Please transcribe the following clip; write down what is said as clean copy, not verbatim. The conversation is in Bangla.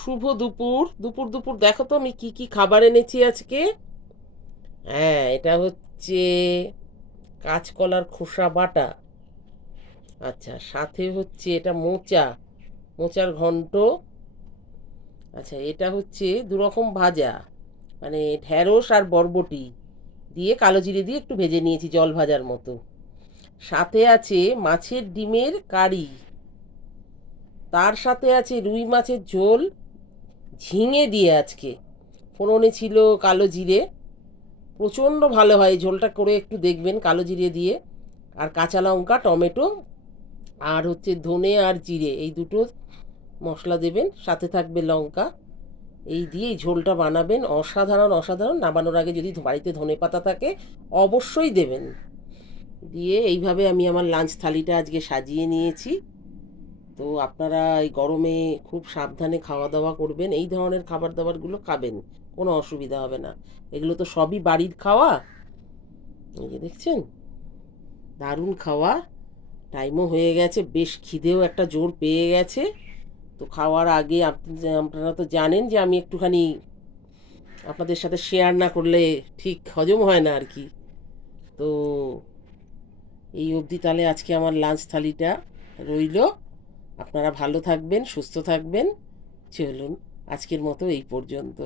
শুভ দুপুর। দুপুর দুপুর দেখো তো আমি কি কি খাবার এনেছি আজকে। হ্যাঁ, এটা হচ্ছে কাঁচকলার খোসা বাটা। আচ্ছা, সাথে হচ্ছে এটা মোচা, মোচার ঘন্ট। আচ্ছা, এটা হচ্ছে দুরকম ভাজা, মানে ঢ্যাঁড়স আর বরবটি দিয়ে কালো জিরে দিয়ে একটু ভেজে নিয়েছি জল ভাজার মতো। সাথে আছে মাছের ডিমের কারি, তার সাথে আছে রুই মাছের ঝোল ঝিঙে দিয়ে আজকে। ফোড়নে ছিল কালো জিরে, প্রচণ্ড ভালো হয় এই ঝোলটা করে একটু দেখবেন কালো জিরে দিয়ে। আর কাঁচা লঙ্কা, টমেটো, আর হচ্ছে ধনে আর জিরে, এই দুটো মশলা দেবেন, সাথে থাকবে লঙ্কা। এই দিয়ে এই ঝোলটা বানাবেন, অসাধারণ অসাধারণ। নামানোর আগে যদি বাড়িতে ধনে পাতা থাকে অবশ্যই দেবেন। দিয়ে এইভাবে আমি আমার লাঞ্চ থালিটা আজকে সাজিয়ে নিয়েছি। তো আপনারা এই গরমে খুব সাবধানে খাওয়া দাওয়া করবেন, এই ধরনের খাবার দাবারগুলো খাবেন, কোনো অসুবিধা হবে না। এগুলো তো সবই বাড়ির খাওয়া। এই যে দেখছেন, দারুণ খাওয়া। টাইমও হয়ে গেছে, বেশ খিদেও একটা জোর পেয়ে গেছে। তো খাওয়ার আগে আপনারা তো জানেন যে আমি একটুখানি আপনাদের সাথে শেয়ার না করলে ঠিক হজম হয় না আর কি। তো এই অবধি তাহলে আজকে আমার লাঞ্চ থালিটা রইল। আপনারা ভালো থাকবেন, সুস্থ থাকবেন। চলুন, আজকের মতো এই পর্যন্ত।